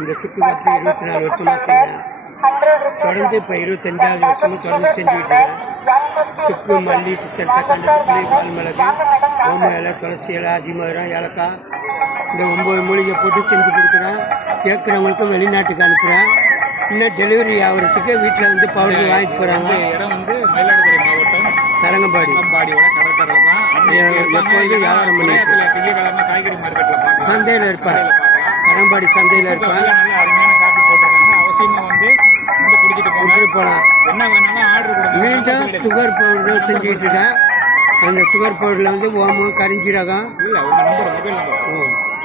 இந்த சுற்றுலாத்தில் 24 வருஷமாக செய்கிறேன். தொடர்ந்து இப்போ 25வது வருஷமும் தொடர்ந்து செஞ்சுக்கிட்டு இருக்கேன். சுக்கு, மல்லி, சிக்கன், தக்காளி, பால் மிளகு, ஓம இலை, துளசி இலை, அதிமதுரம், ஏலக்காய், இந்த 9 மூலிகை போட்டு செஞ்சு கொடுக்குறேன். கேட்குறவங்களுக்கும் வெளிநாட்டுக்கு அனுப்புகிறேன். இன்னும் டெலிவரி ஆகிறதுக்கு வீட்டில் வந்து பவுடர் வாங்கிட்டு போகிறாங்க. இடம் வந்து மயிலாடுதுறை மாவட்டம் தரங்கம்பாடியோட கடற்கரையில் தான். எப்போதும் வியாபாரம் பண்ணிட்டு காய்கறி மார்க்கெட்டில் சந்தையில் இருப்பேன். தரங்கம்பாடி சந்தையில் இருப்பேன். நல்ல அருமையான காப்பி போட்டிருக்காங்க. அவசியமாக வந்து குடிச்சிட்டு போகலாம். என்ன வேணாலும் ஆர்டர் கொடுங்க. மீண்டும் சுகர் பவுடர் செஞ்சுக்கிட்டு இருக்கேன். அந்த சுகர் பவுடரில் வந்து ஓமம், கரிஞ்சீரகம், இல்லை உங்கள் நம்பர் மொபைல் நம்பர்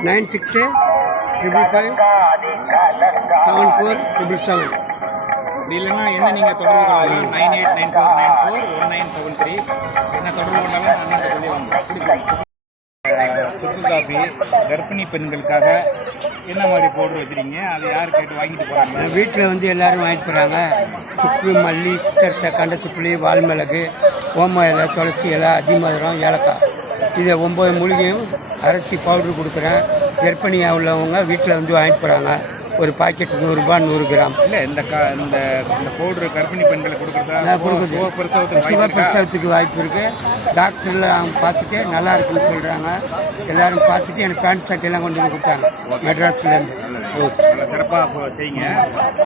96555477. அப்படி இல்லைன்னா என்ன நீங்கள் தொடர்பு கொள்ளலாம் 9894941973. என்ன தொடர்பு கொண்டாலும் அண்ணன் சொல்லி வாங்க. சுக்கு காப்பி கர்ப்பிணி பெண்களுக்காக என்ன மாதிரி பவுடர் வச்சுருக்கீங்க? அதை யார் கேட்டு வாங்கிட்டு போகிறாங்க? வீட்டில் வந்து எல்லோரும் வாங்கிட்டு போகிறாங்க. சுக்கு, மல்லி, சிக்கன், கண்டத்துப்புளி, வால்மிளகு, ஓம இலை, துளசி இலை, அதிமதுரம், ஏலக்காய், இதை 9 மூலிகையும் அரைச்சி பவுட்ரு கொடுக்குறேன். கர்ப்பிணியாக உள்ளவங்க வீட்டில் வந்து வாங்கிட்டு போகிறாங்க. ஒரு பாக்கெட் 100 ரூபாய் 100 கிராம். இல்லை இந்த பவுட்ரு கர்ப்பிணி பெண்களை கொடுக்குறதா? சுகர் பிரசவத்துக்கு வாய்ப்பு இருக்குது. டாக்டரில் அவங்க பார்த்துட்டு நல்லா இருக்குன்னு சொல்கிறாங்க. எல்லோரும் பார்த்துட்டு எனக்கு பேண்ட் ஷர்ட் எல்லாம் கொண்டு வந்து கொடுத்தாங்க மெட்ராஸ்லேருந்து. சிறப்பாக செய்யுங்க.